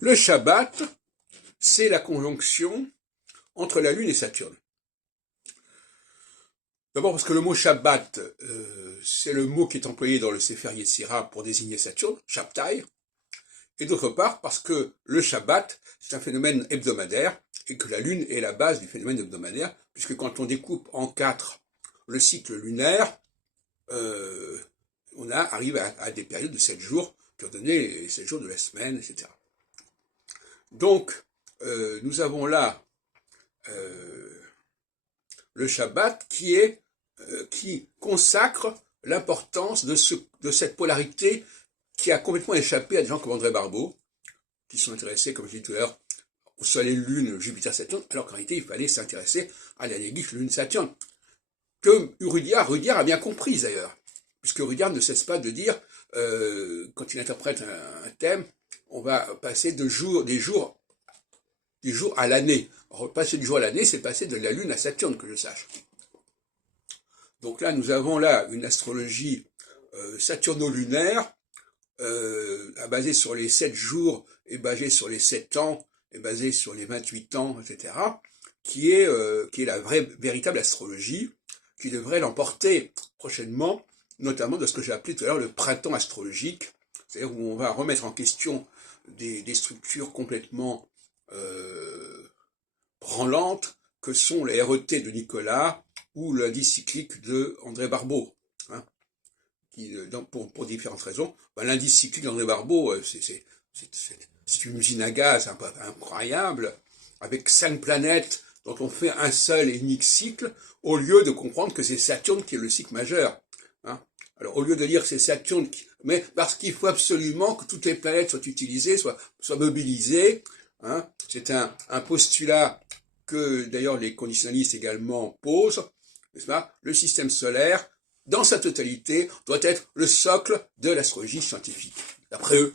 Le Shabbat, c'est la conjonction entre la Lune et Saturne. D'abord parce que le mot Shabbat, c'est le mot qui est employé dans le Sefer Yetzira pour désigner Saturne, Shabtai, et d'autre part parce que le Shabbat, c'est un phénomène hebdomadaire, et que la Lune est la base du phénomène hebdomadaire, puisque quand on découpe en 4 le cycle lunaire, on arrive à des périodes de 7 jours, qui ont donné les 7 jours de la semaine, etc. Donc, nous avons là le Shabbat qui consacre l'importance de cette polarité qui a complètement échappé à des gens comme André Barbeau, qui sont intéressés, comme je disais tout à l'heure, au Soleil, Lune, Jupiter, Saturne, alors qu'en réalité, il fallait s'intéresser à la néglige Lune, Saturne, que Rudyard a bien compris d'ailleurs, puisque Rudyard ne cesse pas de dire, quand il interprète un thème, on va passer des jours à l'année. Passer du jour à l'année, c'est passer de la Lune à Saturne, que je sache. Donc là, nous avons là une astrologie saturno-lunaire, basée sur les 7 jours, et basée sur les 7 ans, et basée sur les 28 ans, etc., qui est la véritable astrologie, qui devrait l'emporter prochainement, notamment de ce que j'ai appelé tout à l'heure le printemps astrologique, c'est-à-dire où on va remettre en question des structures complètement branlantes que sont les RET de Nicolas ou l'indice cyclique de André Barbeau, hein, pour différentes raisons. L'indice cyclique d'André Barbeau, c'est une usine à gaz incroyable, avec 5 planètes dont on fait un seul et unique cycle, au lieu de comprendre que c'est Saturne qui est le cycle majeur. Hein. Alors, au lieu de dire que c'est Saturne, mais parce qu'il faut absolument que toutes les planètes soient utilisées, soient mobilisées, hein. C'est un postulat que d'ailleurs les conditionnalistes également posent, n'est-ce pas? Le système solaire, dans sa totalité, doit être le socle de l'astrologie scientifique, d'après eux.